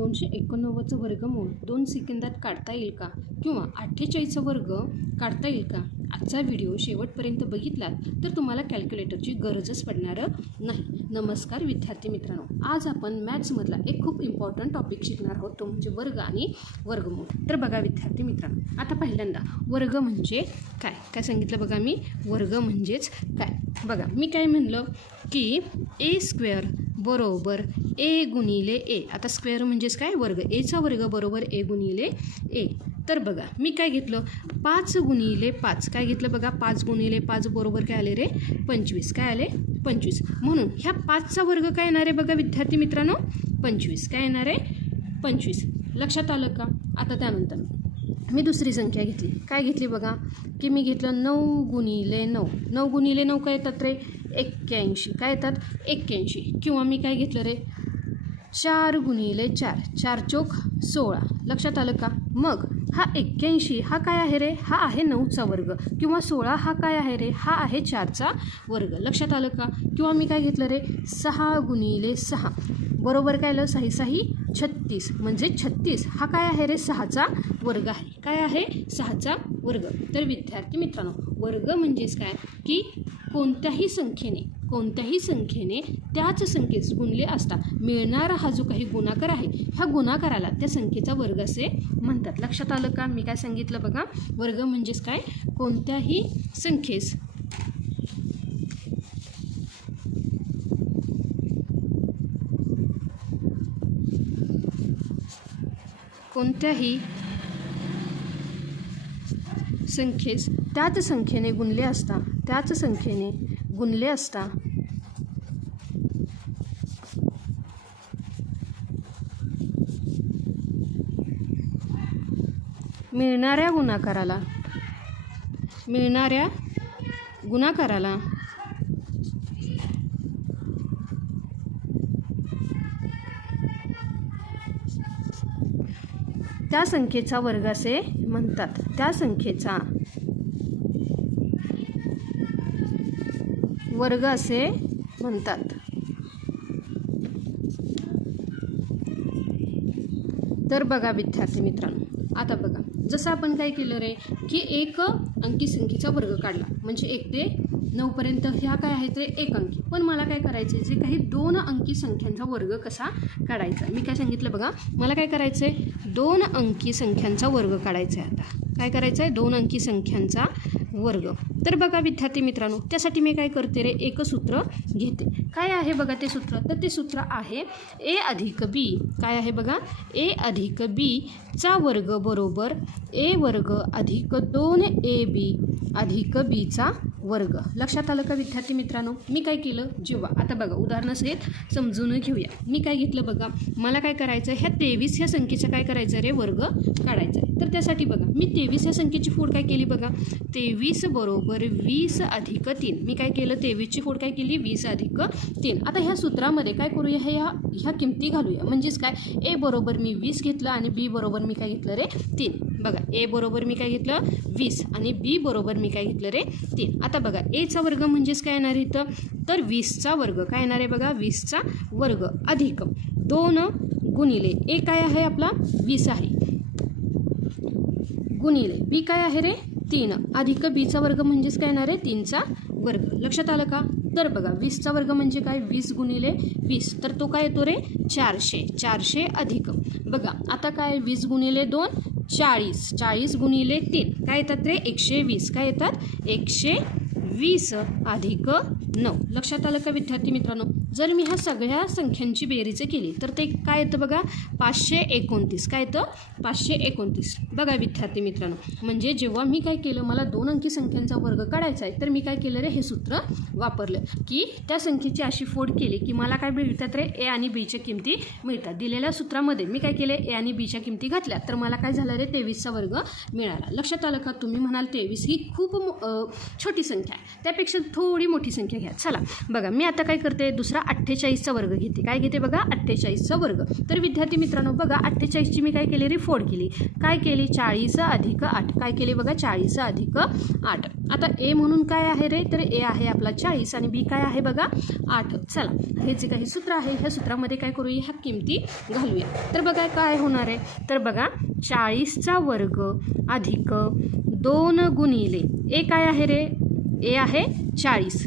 289चं वर्गमूळ 2 सेकंदात काढता येईल का? किंवा 48चा वर्ग काढता येईल का? आजचा व्हिडिओ शेवटपर्यंत बघितलात तर तुम्हाला कॅल्क्युलेटरची गरजच पडणार नाही. नमस्कार विद्यार्थी मित्रांनो, आज आपण मॅथ्समधला एक खूप इम्पॉर्टंट टॉपिक शिकणार आहोत, तो म्हणजे वर्ग आणि वर्गमूळ. तर बघा विद्यार्थी मित्रांनो, आता पहिल्यांदा वर्ग म्हणजे काय काय सांगितलं बघा मी. वर्ग म्हणजेच काय बघा, मी काय म्हणलं की ए स्क्वेअर बरोबर ए गुणिले ए. आता स्क्वेअर म्हणजेच काय, वर्ग. एचा वर्ग बरोबर ए गुणिले ए. तर बघा मी काय घेतलं, 5 गुणिले 5. काय घेतलं बघा, 5 गुणिले 5 बरोबर काय आले रे, 25. काय आले, 25. म्हणून ह्या 5चा वर्ग काय येणार आहे बघा विद्यार्थी मित्रांनो, 25. काय येणार आहे, 25. लक्षात आलं का? आता त्यानंतर मी दुसरी संख्या घेतली. काय घेतली बघा, की मी घेतलं 9 गुणिले 9. 9 गुणिले 9 काय येतात रे, 81. काय येतात, 81. किंवा मी काय घेतलं रे, 4 गुणिले 4. 4 चोक 16. लक्षात आलं का? मग हा 81 हा काय आहे रे, हा आहे 9चा वर्ग. किंवा 16 हा काय आहे रे, हा आहे 4चा वर्ग. लक्षात आलं का? किंवा मी काय घेतलं रे, 6 गुणिले 6 बरोबर काय आलं, 6 6 36. म्हणजे 36 हा काय आहे रे, 6चा वर्ग आहे. काय आहे, 6चा वर्ग. तर विद्यार्थी मित्रांनो, वर्ग म्हणजेच काय, की कोणत्याही संख्येने त्याच संख्येस गुणले असता मिळणारा हा जो काही गुणाकार आहे, ह्या गुणाकाराला त्या संख्येचा वर्ग असे म्हणतात. लक्षात आलं का? मी काय सांगितलं बघा, वर्ग म्हणजेच काय, कोणत्याही संख्येस त्याच संख्येने गुणले असता मिळणाऱ्या गुणाकाराला त्या संख्येचा वर्ग असे म्हणतात. त्या संख्येचा वर्ग असे म्हणतात. तर बघा विद्यार्थी मित्रांनो, आता बघा जसं आपण काय केलं रे, की एक अंकी संख्येचा वर्ग काढला. म्हणजे 1 ते 9 पर्यंत ह्या काय आहेत रे, एक अंकी. पण मला काय करायचं आहे, जे काही 2 अंकी संख्यांचा वर्ग कसा काढायचा. मी काय सांगितलं बघा, मला काय करायचं आहे, 2 अंकी संख्यांचा वर्ग काढायचा आहे. आता काय करायचं आहे, 2 अंकी संख्यांचा वर्ग. तर बघा विद्यार्थी मित्रांनो, त्यासाठी मी काय करते रे, एक सूत्र घेते. काय आहे बघा ते सूत्र, तर ते सूत्र आहे ए अधिक बी. काय आहे बघा, ए अधिक बी चा वर्ग बरोबर ए वर्ग अधिक 2ab अधिक बीचा वर्ग. लक्षात आलं का विद्यार्थी मित्रांनो? मी काय केलं, जेव्हा आता बघा उदाहरणासहित समजून घेऊया. मी काय घेतलं बघा, मला काय करायचं, ह्या 23 ह्या संख्येचा काय करायचं रे, वर्ग काढायचा आहे. तर त्यासाठी बघा मी 23 ह्या संख्येची फोड काय केली बघा, 23 बरोबर 20 अधिक 3. मी काय केलं, 23ची फोड काय केली, 20 अधिक 3. आता ह्या सूत्रामध्ये काय करूया, ह्या किमती घालूया. म्हणजेच काय, ए बरोबर मी 20 घेतलं आणि बी बरोबर मी काय घेतलं रे, 3. बघा ए बरोबर मी काय घेतलं 20 आणि बी बरोबर मी काय घेतलं रे, 3. आता बघा एचा वर्ग म्हणजेच काय येणार इथं, तर 20चा वर्ग. काय येणार आहे बघा, 20चा वर्ग अधिक 2 गुणिले ए काय आहे आपला 20 आहे, गुणिले बी काय आहे रे 3 अधिक बीचा वर्ग म्हणजेच काय येणार आहे 3चा वर्ग. लक्षात आलं का? तर बघा 20चा वर्ग म्हणजे काय, 20 गुणिले 20, तर तो काय येतो रे 400. 400 अधिक बघा आता काय, 20 गुणिले 2 40. 40 गुणिले 3 काय येतात रे, 120. काय येतात, 120 अधिक 9. लक्षात आलं का विद्यार्थी मित्रांनो? जर मी ह्या सगळ्या संख्यांची बेरीज केली तर ते काय येतं बघा, 529. काय येतं, 529. बघा विद्यार्थी मित्रांनो, म्हणजे जेव्हा मी काय केलं, मला 2 अंकी संख्यांचा वर्ग काढायचा आहे, तर मी काय केलं रे, हे सूत्र वापरलं, की त्या संख्येची अशी फोड केली की मला काय मिळतात रे, ए आणि बीच्या किमती मिळतात. दिलेल्या सूत्रामध्ये मी काय केले, ए आणि बीच्या किमती घातल्या, तर मला काय झालं रे, 23चा वर्ग मिळाला. लक्षात आलं का? तुम्ही म्हणाल 23 ही खूप छोटी संख्या आहे, त्यापेक्षा थोडी मोठी संख्या घ्या. चला बघा मी आता काय करते, दुसरा आता 48चा वर्ग घेते. काय घेते बघा 48चा वर्ग. तर विद्यार्थी मित्रांनो बघा 48ची मी काय केली रे फोड केली. काय केली 40 अधिक 8. काय केली बघा 40 अधिक 8. आता ए म्हणून काय आहे रे तर ए आहे आपला 40 आणि बी काय आहे बघा 8. चला हे जे काही सूत्र आहे ह्या सूत्रामध्ये काय करूया ह्या किमती घालूया. तर बघा काय होणार आहे तर बघा 40चा वर्ग अधिक 2 गुणिले ए काय आहे रे ए आहे 40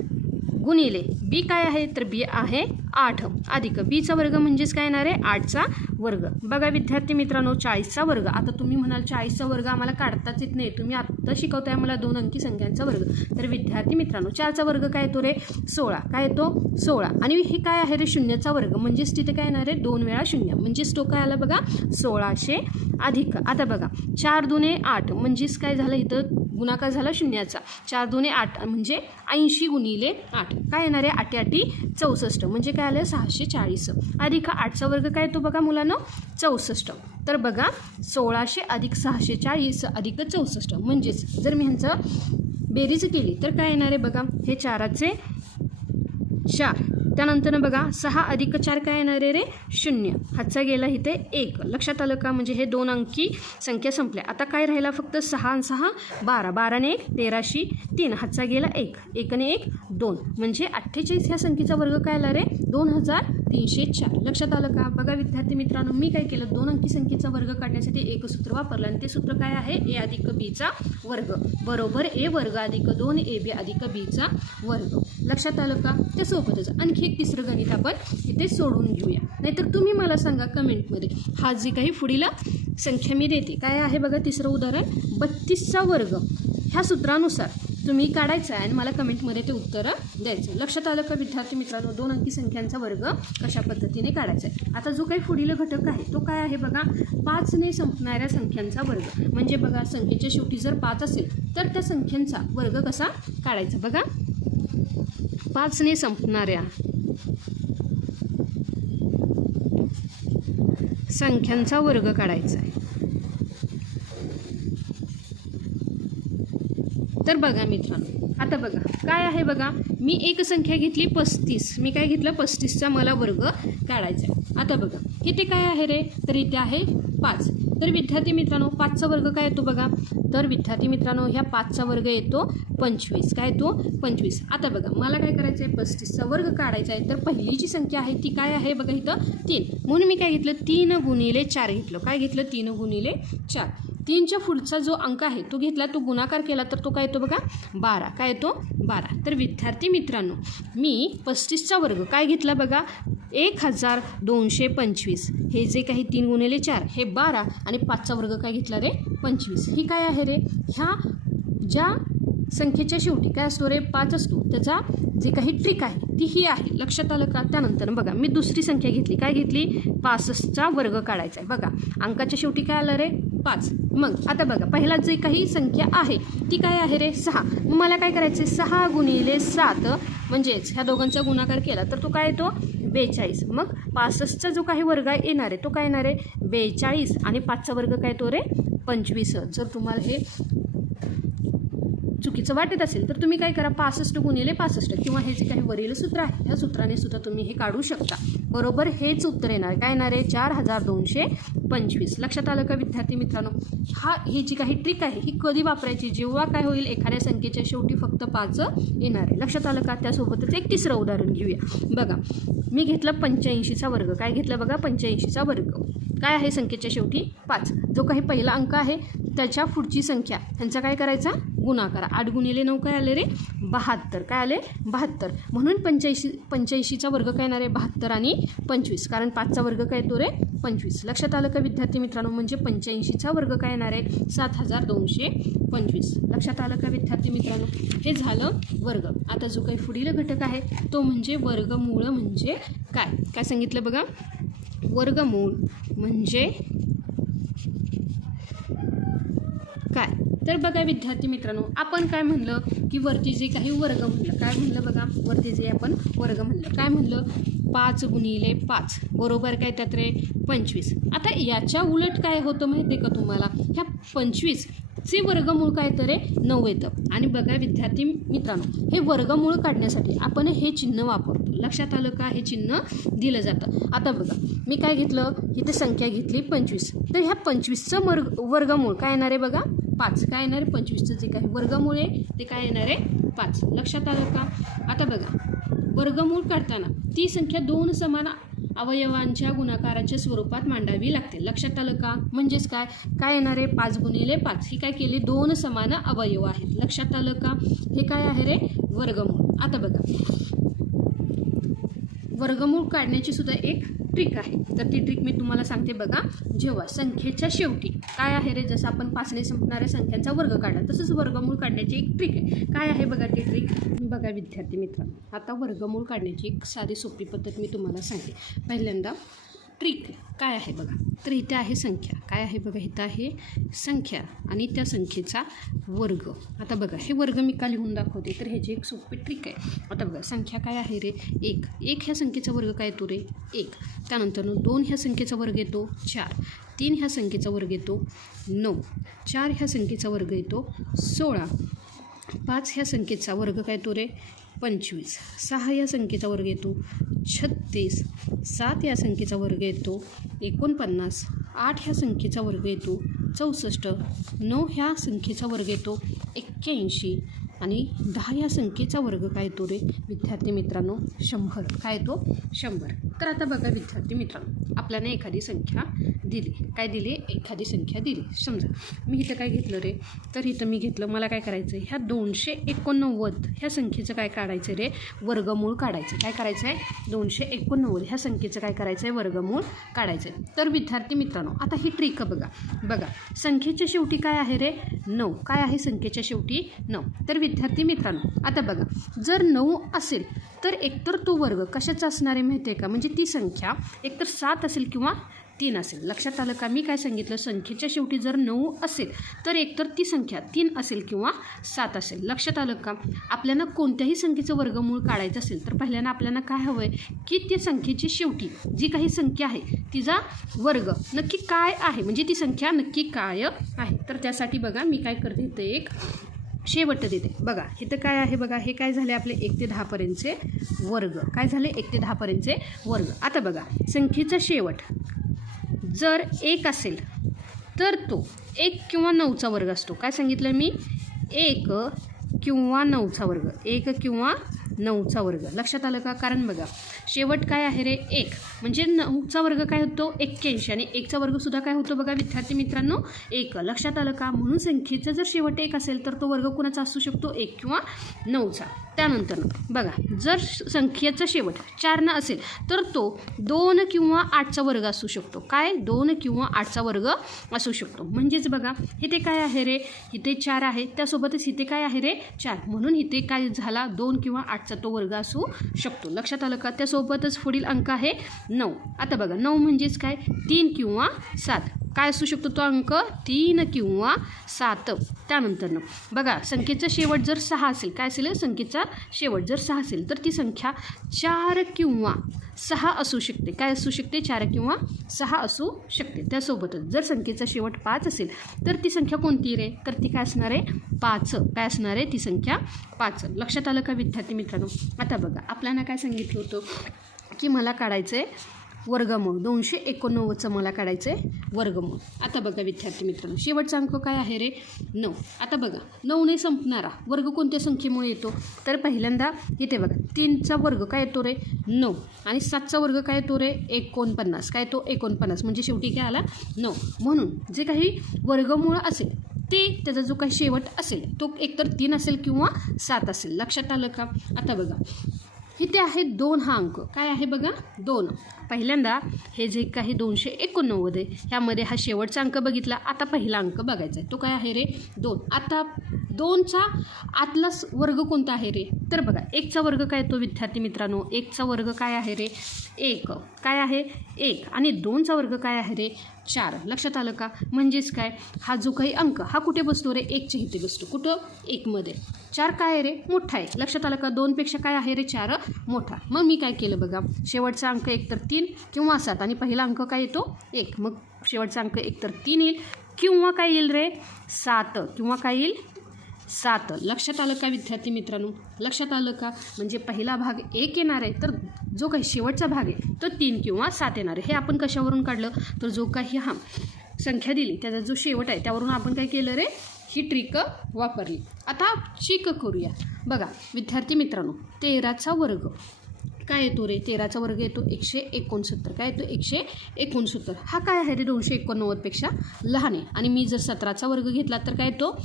गुणिले बी काय आहे तर बी आहे 8 अधिक बीचा वर्ग म्हणजेच काय येणार आहे 8चा वर्ग. बघा विद्यार्थी मित्रांनो 40चा वर्ग. आता तुम्ही म्हणाल 40चा वर्ग आम्हाला काढताच येत नाही, तुम्ही आत्ता शिकवताय मला 2 अंकी संख्यांचा वर्ग. तर विद्यार्थी मित्रांनो 4चा वर्ग काय येतो रे 16. काय येतो 16 आणि हे काय आहे रे शून्याचा वर्ग म्हणजेच तिथे काय येणार आहे 2 वेळा शून्य म्हणजेच तो काय आला बघा 1600 अधिक. आता बघा 4 दुने 8 म्हणजेच काय झालं इथं गुणाकार झाला शून्याचा. 4 दुने 8 म्हणजे 80 गुणिले 8 काय येणार आहे 8 8 64 म्हणजे काय आलं 640 अधिक 8चा वर्ग काय येतो बघा मुलांनो 64. तर बघा 1600 अधिक 640 अधिक 64 म्हणजेच जर मी ह्यांचं बेरीज केली तर काय येणार आहे बघा हे 4चे 4 त्यानंतर बघा 6 अधिक 4 काय येणार आहे रे 0. हातचा गेला इथे 1. लक्षात आलं का म्हणजे हे 2 अंकी संख्या संपल्या. आता काय राहिला फक्त 6 आणि 6 12 12 ने 1 13शी 3 हातचा गेला 1 1 ने 1 2 म्हणजे 48 ह्या संख्येचा वर्ग काय आला रे 2304. लक्षात आलं का. बघा विद्यार्थी मित्रांनो मी काय केलं 2 अंकी संख्येचा वर्ग काढण्यासाठी एक सूत्र वापरलं आणि ते सूत्र काय आहे ए अधिक बीचा वर्ग बरोबर ए वर्ग अधिक 2 ए बी अधिक बीचा वर्ग. लक्षात आलं का. त्यासोबतच आणखी एक तिसरं गणित आपण इथे सोडून घेऊया. नाहीतर तुम्ही मला सांगा कमेंटमध्ये हा जी काही पुढील संख्या मी देते काय आहे बघा तिसरं उदाहरण 32चा वर्ग ह्या सूत्रानुसार तुम्ही काढायचं आहे आणि मला कमेंटमध्ये ते उत्तर द्यायचं. लक्षात आलं का विद्यार्थी मित्रांनो 2 अंकी संख्यांचा वर्ग कशा पद्धतीने काढायचा आहे. आता जो काही पुढील घटक आहे तो काय आहे बघा 5ने संपणाऱ्या संख्यांचा वर्ग. म्हणजे बघा संख्येच्या शेवटी जर 5 असेल तर त्या संख्यांचा वर्ग कसा काढायचा बघा 5ने संपणाऱ्या संख्यांचा वर्ग काढायचा आहे. तर बघा मित्रांनो आता बघा काय आहे बघा मी एक संख्या घेतली 35. मी काय घेतलं 35चा मला वर्ग काढायचा आहे. आता बघा इथे काय आहे रे तर इथे आहे 5. तर विद्यार्थी मित्रांनो 5चा वर्ग काय येतो बघा तर विद्यार्थी मित्रांनो ह्या 5चा वर्ग येतो 25. काय येतो 25. आता बघा मला काय करायचं आहे 35चा वर्ग काढायचा आहे. तर पहिली जी संख्या आहे ती काय आहे बघा इथं 3 म्हणून मी काय घेतलं 3 गुणिले 4 घेतलं. काय घेतलं 3 गुणिले 4. 3च्या पुढचा जो अंक आहे तो घेतला तो गुणाकार केला तर तो काय येतो बघा 12. काय येतो 12. तर विद्यार्थी मित्रांनो मी 35चा वर्ग काय घेतला बघा 1225. हे जे काही 3 गुणिले 4 हे 12 आणि 5चा वर्ग काय घेतला रे 25. ही काय आहे रे ह्या ज्या संख्येच्या शेवटी काय असतो रे 5 असतो त्याचा जे काही ट्रिक आहे ती ही आहे. लक्षात आलं का. त्यानंतर बघा मी दुसरी संख्या घेतली काय घेतली 65चा वर्ग काढायचा आहे. बघा अंकाच्या शेवटी काय आलं रे 5. मग आता बघा पहिला जी काही संख्या आहे ती काय आहे रे 6. मग मला काय करायचं 6 गुणिले 7 म्हणजेच ह्या दोघांचा गुणाकार केला तर तो काय येतो 42. मग 65चा जो काही वर्ग येणार आहे तो काय येणार आहे 42 आणि 5चा वर्ग काय येतो रे 25. जर तुम्हाला हे चुकीचं वाटत असेल तर तुम्ही काय करा 65 गुणिले 65 किंवा हे जे काही वरील सूत्र आहे ह्या सूत्राने सुद्धा तुम्ही हे काढू शकता. बरोबर हेच उत्तर येणार काय येणार आहे 4225. लक्षात आलं का विद्यार्थी मित्रांनो. ही जी काही ट्रिक आहे ही कधी वापरायची जेव्हा काय होईल एखाद्या संख्येच्या शेवटी फक्त 5 येणार आहे. लक्षात आलं का. त्यासोबतच एक तिसरं उदाहरण घेऊया. बघा मी घेतलं 85चा वर्ग. काय घेतलं बघा 85चा वर्ग. काय आहे संख्येच्या शेवटी 5. जो काही पहिला अंक आहे त्याच्या पुढची संख्या त्यांचा काय करायचा गुणाकार. 8 गुणिले 9 काय आले रे 72. काय आले 72. म्हणून 85चा वर्ग काय येणार आहे 72 आणि 25 कारण 5चा वर्ग काय येतो रे 25. लक्षात आलं का विद्यार्थी मित्रांनो. म्हणजे 85चा वर्ग काय येणार आहे 7225. लक्षात आलं का विद्यार्थी मित्रांनो. हे झालं वर्ग. आता जो काही पुढील घटक आहे तो म्हणजे वर्गमूळ म्हणजे काय. काय सांगितलं बघा वर्गमूळ म्हणजे काय. तर बघा विद्यार्थी मित्रांनो आपण काय म्हणलं की वरती जे काही वर्ग म्हणलं काय म्हणलं बघा वरती जे आपण वर्ग म्हणलं काय म्हणलं 5 गुणिले 5 बरोबर काय त्यात रे 25. आता याच्या उलट काय होतं माहिती आहे का तुम्हाला ह्या 25 5चे वर्गमूळ काय तर आहे 9 येतं. आणि बघा विद्यार्थी मित्रांनो, हे वर्गमूळ काढण्यासाठी आपण हे चिन्ह वापरतो. लक्षात आलं का? हे चिन्ह दिलं जातं. आता बघा मी काय घेतलं, इथे संख्या घेतली 25. तर ह्या 25चं वर्गमूळ काय येणार आहे बघा 5. काय येणार आहे 25चं जे काही वर्गमूळ आहे ते काय येणार आहे 5. लक्षात आलं का? आता बघा वर्गमूळ काढताना ती संख्या 2 समान अवयवांच्या गुणाकाराच्या स्वरूपात मांडावी लागते. लक्षात आलं का? म्हणजेच काय काय येणार आहे 5 गुणिले 5. ही काय केली 2 समान अवयव आहेत. लक्षात आलं का? हे काय आहे रे वर्गमूळ. आता बघा वर्गमूळ काढण्याची सुद्धा एक ट्रिक आहे. तर ती ट्रिक मी तुम्हाला सांगते बघा. जेव्हा संख्येच्या शेवटी काय आहे रे, जसं आपण 5ने संपणाऱ्या संख्यांचा वर्ग काढला तसंच वर्गमूळ काढण्याची एक ट्रिक आहे. काय आहे बघा ती ट्रिक. बघा विद्यार्थी मित्रांनो, आता वर्गमूळ काढण्याची एक साधी सोपी पद्धत मी तुम्हाला सांगते. पहिल्यांदा ट्रिक काय आहे बघा. तर इथे आहे संख्या. काय आहे बघा, इथं आहे संख्या आणि त्या संख्येचा वर्ग. आता बघा हे वर्ग मी का लिहून दाखवते, तर ह्याची एक सोपी ट्रिक आहे. आता बघा संख्या काय आहे रे 1. 1 ह्या संख्येचा वर्ग काय येतो रे 1. त्यानंतर 2 ह्या संख्येचा वर्ग येतो 4. 3 ह्या संख्येचा वर्ग येतो 9. 4 ह्या संख्येचा वर्ग येतो 16. 5 ह्या संख्येचा वर्ग काय येतो रे 25. 6 या संख्येचा वर्ग येतो 36. 7 या संख्येचा वर्ग येतो 49. 8 ह्या संख्येचा वर्ग येतो 64. 9 ह्या संख्येचा वर्ग येतो 81. आणि 10 या संख्येचा वर्ग काय येतो रे विद्यार्थी मित्रांनो 100. काय येतो 100. तर आता बघा विद्यार्थी मित्रांनो, आपल्याला एखादी संख्या दिली. काय दिली? एखादी संख्या दिली. समजा मी इथं काय घेतलं रे, तर इथं मी घेतलं, मला काय करायचं आहे ह्या 289 ह्या संख्येचं काय काढायचं रे वर्गमूळ काढायचं. काय करायचं आहे 289 ह्या संख्येचं काय करायचं आहे वर्गमूळ काढायचं आहे. तर विद्यार्थी मित्रांनो आता ही ट्रिक बघा. बघा संख्येच्या शेवटी काय आहे रे 9. काय आहे संख्येच्या शेवटी 9. तर विद्यार्थी मित्रांनो आता बघा जर 9 असेल तर एकतर तो वर्ग कशाचा असणार आहे माहिती आहे का, म्हणजे ती संख्या एकतर 7 असेल किंवा 3 असेल. लक्षात आलं का? मी काय सांगितलं, संख्येच्या शेवटी जर 9 असेल तर एकतर ती संख्या 3 असेल किंवा 7 असेल. लक्षात आलं का? आपल्याला कोणत्याही संख्येचं वर्गमूळ काढायचं असेल तर पहिल्यांदा आपल्याला काय हवं आहे की त्या संख्येची शेवटी जी काही संख्या आहे तिचा वर्ग नक्की काय आहे, म्हणजे ती संख्या नक्की काय आहे. तर त्यासाठी बघा मी काय करते, इथे एक शेवट देते. बघा इथं काय आहे बघा, हे काय झाले आपले 1 ते 10 पर्यंतचे वर्ग. काय झाले 1 ते 10 पर्यंतचे वर्ग. आता बघा संख्येचा शेवट जर 1 असेल तर तो 1 किंवा 9चा वर्ग असतो. काय सांगितलं मी 1 किंवा 9चा वर्ग. 1 किंवा 9चा वर्ग. लक्षात आलं का? कारण बघा शेवट काय आहे रे 1 म्हणजे 9चा वर्ग काय होतो 81 आणि 1चा वर्गसुद्धा काय होतो बघा विद्यार्थी मित्रांनो 1. लक्षात आलं का? म्हणून संख्येचा जर शेवट 1 असेल तर तो वर्ग कोणाचा असू शकतो 1 किंवा 9चा. त्यानंतर बघा जर संख्येचा शेवट 4 न असेल तर तो 2 किंवा 8चा वर्ग असू शकतो. काय 2 किंवा 8चा वर्ग असू शकतो. म्हणजेच बघा इथे काय आहे रे, इथे 4 आहे त्यासोबतच इथे काय आहे रे 4, म्हणून इथे काय झाला 2 किंवा 8चा तो वर्ग असू शकतो. लक्षात आलं का? त्यासोबतच पुढील अंक आहे 9. आता बघा 9 म्हणजेच काय 3 किंवा 7. काय असू शकतो तो अंक 3 किंवा 7. त्यानंतर बघा संख्येचा शेवट जर 6 असेल, काय असेल संख्येचा शेवट जर 6 असेल तर ती संख्या 4 किंवा 6 असू शकते. काय असू शकते 4 किंवा 6 असू शकते. त्यासोबतच जर संख्येचा शेवट 5 असेल तर ती संख्या कोणती रे, तर ती काय असणार आहे 5. काय असणार आहे ती संख्या 5. लक्षात आलं का विद्यार्थी मित्रांनो? आता बघा आपल्याला काय सांगितलं होतं की मला काढायचं आहे वर्गमूळ. 289चं मला काढायचं आहे वर्गमूळ. आता बघा विद्यार्थी मित्रांनो शेवटचा अंक काय आहे रे 9. आता बघा 9ने संपणारा वर्ग कोणत्या संख्येमुळे येतो, तर पहिल्यांदा इथे बघा 3चा वर्ग काय येतो रे 9 आणि 7चा वर्ग काय येतो रे 49. काय तो 49 म्हणजे शेवटी काय आला 9. म्हणून जे काही वर्गमूळ असेल ते त्याचा जो काही शेवट असेल तो एकतर 3 असेल किंवा 7 असेल. लक्षात आलं का? आता बघा इथे आहे 2 हा अंक. काय आहे बघा 2. पहिल्यांदा हे जे काही 289 आहे ह्यामध्ये हा शेवटचा अंक बघितला. आता पहिला अंक बघायचा आहे तो काय आहे रे 2. आता 2चा आतला वर्ग कोणता आहे रे, तर बघा 1चा वर्ग काय येतो विद्यार्थी मित्रांनो 1चा वर्ग काय आहे रे 1. काय आहे 1 आणि 2चा वर्ग काय आहे रे 4. लक्षात आलं का? म्हणजेच काय हा जो काही अंक हा कुठे बसतो रे 1च्या इथे बसतो. कुठं 1 मध्ये. 4 काय आहे रे मोठा आहे. लक्षात आलं का? 2पेक्षा काय आहे रे 4 मोठा. मग मी काय केलं बघा शेवटचा अंक एकतर 3 किंवा 7 आणि पहिला अंक काय येतो 1. मग शेवटचा अंक एकतर 3 येईल किंवा काय येईल रे 7 किंवा काय येईल 7. लक्षात आलं का विद्यार्थी मित्रांनो? लक्षात आलं का? म्हणजे पहिला भाग 1 येणार आहे, तर जो काही शेवटचा भाग आहे तो 3 किंवा 7 येणार आहे. हे आपण कशावरून काढलं? तर जो काही संख्या दिली त्याचा जो शेवट आहे त्यावरून आपण काय केलं रे? ही ट्रिक वापरली. आता चेक करूया. बघा विद्यार्थी मित्रांनो, 13चा वर्ग काय येतो रे? 13चा वर्ग येतो 169. काय येतो? 169. हा काय आहे रे? 289 पेक्षा लहान आहे. आणि मी जर 17चा वर्ग घेतला तर काय येतो?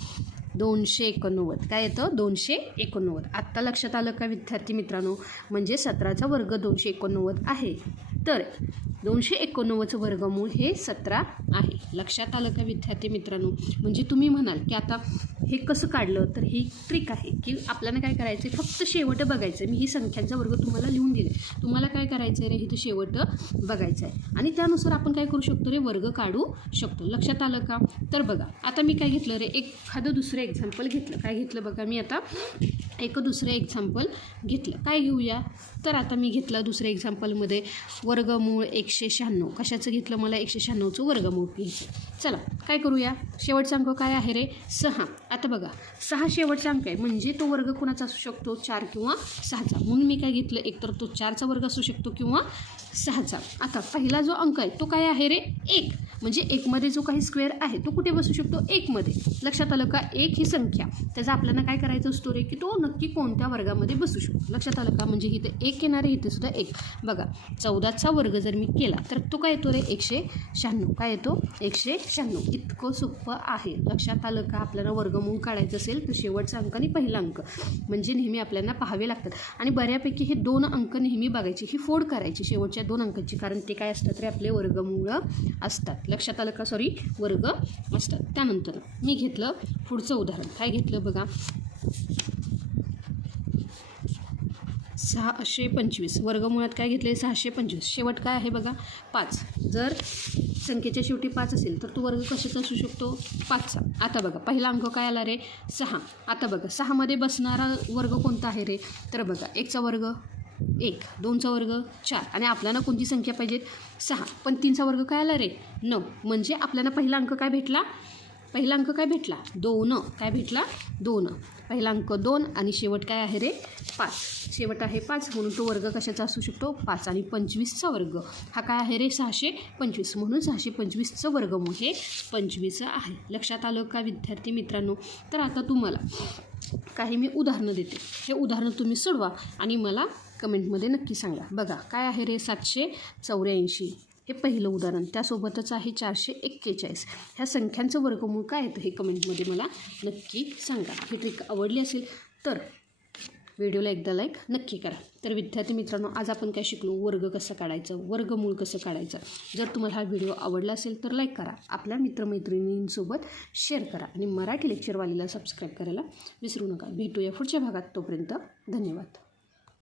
289. काय येतं? 289. आत्ता लक्षात आलं का विद्यार्थी मित्रांनो? म्हणजे 17चा वर्ग 289 आहे, तर 289चं वर्गमूळ हे 17 आहे. लक्षात आलं का विद्यार्थी मित्रांनो? म्हणजे तुम्ही म्हणाल की आता हे कसं काढलं? तर ही ट्रिक आहे की आपल्याला काय करायचं आहे, फक्त शेवट बघायचं आहे. मी ही संख्यांचा वर्ग तुम्हाला लिहून दिले, तुम्हाला काय करायचं आहे रे? इथं शेवट बघायचं आहे आणि त्यानुसार आपण काय करू शकतो रे? वर्ग काढू शकतो. लक्षात आलं का? तर बघा आता मी काय घेतलं रे? एखादं दुसरं एक्झाम्पल घेतलं. काय घेतलं बघा? मी आता दुसरं एक्झाम्पल घेतलं. काय घेऊया? तर आता मी घेतलं दुसऱ्या एक्झाम्पलमध्ये वर्गमूळ 196. कशाचं घेतलं? मला 196चं वर्गमूळ घ्यायचं. चला काय करूया? शेवटचा अंक काय आहे रे? 6. आता बघा 6 शेवटचा अंक आहे, म्हणजे तो वर्ग कोणाचा असू शकतो? 4 किंवा 6चा. म्हणून मी काय घेतलं? एकतर तो 4चा वर्ग असू शकतो किंवा 6चा. आता पहिला जो अंक आहे तो काय आहे रे? 1. म्हणजे 1मध्ये जो काही स्क्वेअर आहे तो कुठे बसू शकतो? 1मध्ये. लक्षात आलं का? 1 ही संख्या, त्याचा आपल्याला काय करायचं असतो रे? की तो नक्की कोणत्या वर्गामध्ये बसू शकतो. लक्षात आलं का? म्हणजे इथे 1 येणार आहे, इथे सुद्धा 1. बघा 14चा वर्ग जर मी केला तर तो काय येतो रे? 196. काय येतो? 196. इतकं सोपं आहे. लक्षात आलं का? आपल्याला वर्गमूळ काढायचं असेल तर शेवटचा अंक आणि पहिला अंक म्हणजे नेहमी आपल्याला पाहावे लागतात. आणि बऱ्यापैकी हे 2 अंक नेहमी बघायचे, ही फोड करायची शेवटच्या 2 अंकाची, कारण ते काय असतात रे? आपले वर्गमूळ असतात. लक्षात आलं का? सॉरी, वर्ग असतात. त्यानंतर मी घेतलं पुढचं उदाहरण. काय घेतलं बघा? 625. वर्गमुळात काय घेतले? 625. शेवट काय आहे बघा? 5. जर संख्येच्या शेवटी 5 असेल तर तो वर्ग कशाचा असू शकतो? 5चा. आता बघा पहिला अंक काय आला रे? 6. आता बघा 6मध्ये बसणारा वर्ग कोणता आहे रे? तर बघा 1चा वर्ग 1, 2चा वर्ग 4 आणि आपल्याला कोणती संख्या पाहिजेत? 6. पण 3चा वर्ग काय आला रे? 9. म्हणजे आपल्याला पहिला अंक काय भेटला? 2. काय भेटला? 2. पहिला अंक 2 आणि शेवट काय आहे रे? 5. शेवट आहे 5, म्हणून तो वर्ग कशाचा असू शकतो? 5. आणि 25चा वर्ग हा काय आहे रे? 625. म्हणून 625चं वर्गमूळ हे 25 आहे. लक्षात आलं का विद्यार्थी मित्रांनो? तर आता तुम्हाला काही मी उदाहरणं देते. हे उदाहरण तुम्ही सोडवा आणि मला कमेंटमध्ये नक्की सांगा. बघा काय आहे रे? 784 हे पहिलं उदाहरण. त्यासोबतच आहे 441. ह्या संख्यांचं वर्गमूळ काय येतं हे कमेंटमध्ये मला नक्की सांगा. ही ट्रिक आवडली असेल तर व्हिडिओला एकदा लाईक नक्की करा. तर विद्यार्थी मित्रांनो, आज आपण काय शिकलो? वर्ग कसं काढायचं, वर्गमूळ कसं काढायचं. जर तुम्हाला हा व्हिडिओ आवडला असेल तर लाईक करा, आपल्या मित्रमैत्रिणींसोबत शेअर करा आणि मराठी लेक्चरवालीला सबस्क्राईब करायला विसरू नका. भेटूया पुढच्या भागात. तोपर्यंत धन्यवाद.